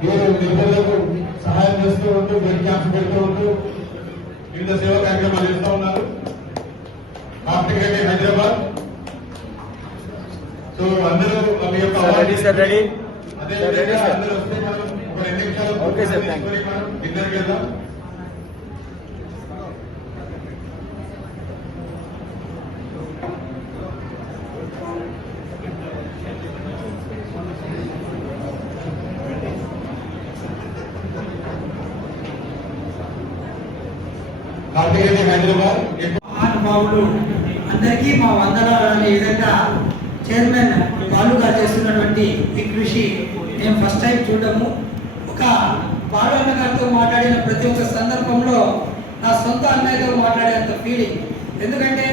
వీరు నిరుపేదలకు సహాయం చేస్తూ ఉంటూ బ్లడ్ క్యాంప్స్ పెడుతూ ఉంటూ వివిధ సేవా కార్యక్రమాలు చేస్తూ ఉన్నారు కాంపిటేటివ్ హైదరాబాద్ సో అందరూ మీ యొక్క Sir, ready, sir, ready? అదే Sir, ready, విధంగా sir. అందరూ వస్తే మనం ఒక రెండు నిమిషాలు Okay, sir, thank you. తీసుకొని మనం డిన్నర్కి వెళ్దాం మహానుభావులు అందరికీ మా వందనాలు అనే విధంగా చైర్మన్ బాలుగా చేస్తున్నటువంటి ఈ కృషి మేము ఫస్ట్ టైం చూడము. ఒక బాలు అన్నగారితో మాట్లాడిన ప్రతి ఒక్క సందర్భంలో నా సొంత అన్నయ్యతో మాట్లాడేంత ఫీలింగ్ ఎందుకంటే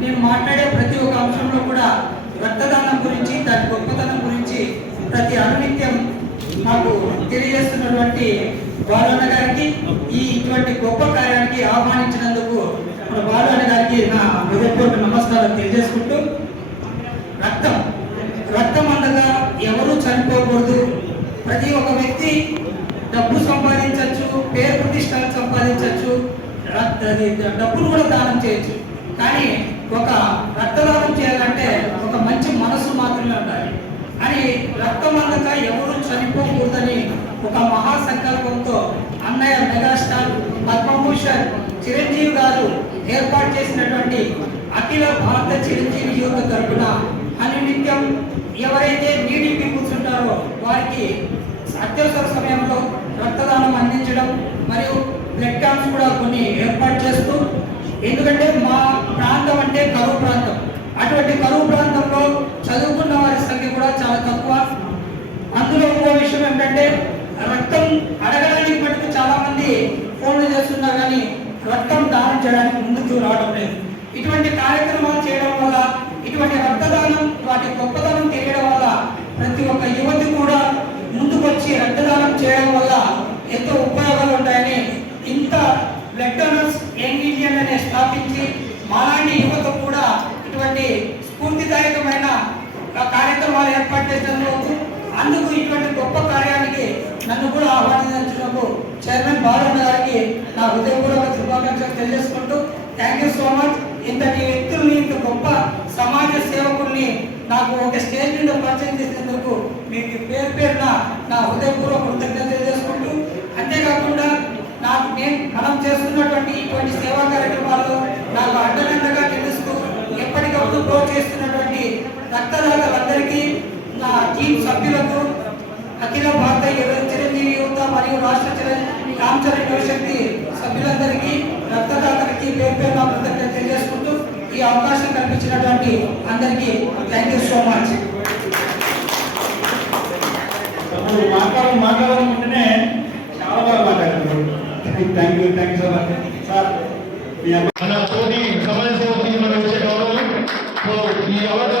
నేను మాట్లాడే ప్రతి ఒక్క అంశంలో కూడా రక్తదానం గురించి దాని గొప్పతనం గురించి ప్రతి అనునిత్యం నాకు తెలియజేస్తున్నటువంటి బాలన్న గారికి ఈ ఇటువంటి గొప్ప కార్యానికి ఆహ్వానించినందుకు మన బాలన్న గారికి నా హృదయపూర్వక నమస్కారం తెలియజేసుకుంటూ రక్తం రక్తం అందగా ఎవరు చనిపోకూడదు. ప్రతి ఒక్క వ్యక్తి డబ్బు సంపాదించవచ్చు పేరు ప్రతిష్టలు సంపాదించవచ్చు రక్త అది కూడా దానం చేయొచ్చు. కానీ ఒక రక్తదానం చేయాలంటే ఒక మంచి మనసు మాత్రమే ఉండాలి. అని రక్తం అందక ఎవరు చనిపోకూడదని ఒక మహా సంకల్పంతో అన్నయ్య మెగాస్టార్ పద్మభూషణ్ చిరంజీవి గారు ఏర్పాటు చేసినటువంటి అఖిల భారత చిరంజీవి యువత తరపున అనునిత్యం ఎవరైతే నీడి పీపుల్స్ ఉంటారో వారికి అత్యవసర సమయంలో రక్తదానం అందించడం మరియు బ్లడ్ క్యాంప్స్ కూడా కొన్ని ఏర్పాటు చేస్తూ ఎందుకంటే మా ప్రాంతం అంటే కరువు ప్రాంతం. అటువంటి కరువు ప్రాంతంలో చదువుకున్న వారి సంఖ్య కూడా చాలా తక్కువ. అందులో ఇంకో విషయం ఏంటంటే రక్తం అడగడానికి రక్తం దానం చేయడానికి ముందుకు రావడం లేదు. ఇటువంటి కార్యక్రమాలు చేయడం వల్ల ఇటువంటి రక్తదానం వాటి గొప్పదనం తెలియడం వల్ల ప్రతి ఒక్క యువతి కూడా ముందుకొచ్చి రక్తదానం చేయడం వల్ల ఎంతో ఉపయోగాలు ఉంటాయని ఇంత బ్లడ్ డోనర్స్ యంగ్ ఇండియన్ అనే స్థాపించి మాలాంటి యువత కూడా ఇటువంటి స్ఫూర్తిదాయకమైన కార్యక్రమాలు ఏర్పాటు చేసిన అందుకు ఇటువంటి గొప్ప కార్యానికి నన్ను కూడా ఆహ్వానించినందుకు చైర్మన్ బాలన్న గారికి నా హృదయపూర్వక శుభాకాంక్షలు తెలియజేసుకుంటూ థ్యాంక్ యూ సో మచ్ ఇంతటి వ్యక్తుల్ని ఇంత గొప్ప సమాజ సేవకుల్ని నాకు ఒక స్టేజ్ నుండి పరిచయం చేసినందుకు మీకు పేరు పేరున నా హృదయపూర్వక కృతజ్ఞత తెలియజేసుకుంటూ అంతేకాకుండా నాకు నేను మనం చేస్తున్నటువంటి ఇటువంటి సేవా కార్యక్రమాలు టీం సభ్యులకు అఖిల భారత చిరంజీవి యువత మరియు రాష్ట్ర చిరంజీవి రామచరణ్ యువశక్తి సభ్యులందరికీ రక్తదాతలకి పేరు పేరు నా కృతజ్ఞత తెలియజేసుకుంటూ ఈ అవకాశం కల్పించినటువంటి అందరికీ థ్యాంక్ యూ సో మచ్ మాట్లాడాలి మాట్లాడాలనుకుంటేనే చాలా బాగా మాట్లాడారు. Thank you thank you so much sir మన తోటి సమాజ సేవకి మనం వచ్చే గౌరవం. సో ఈ అవార్డు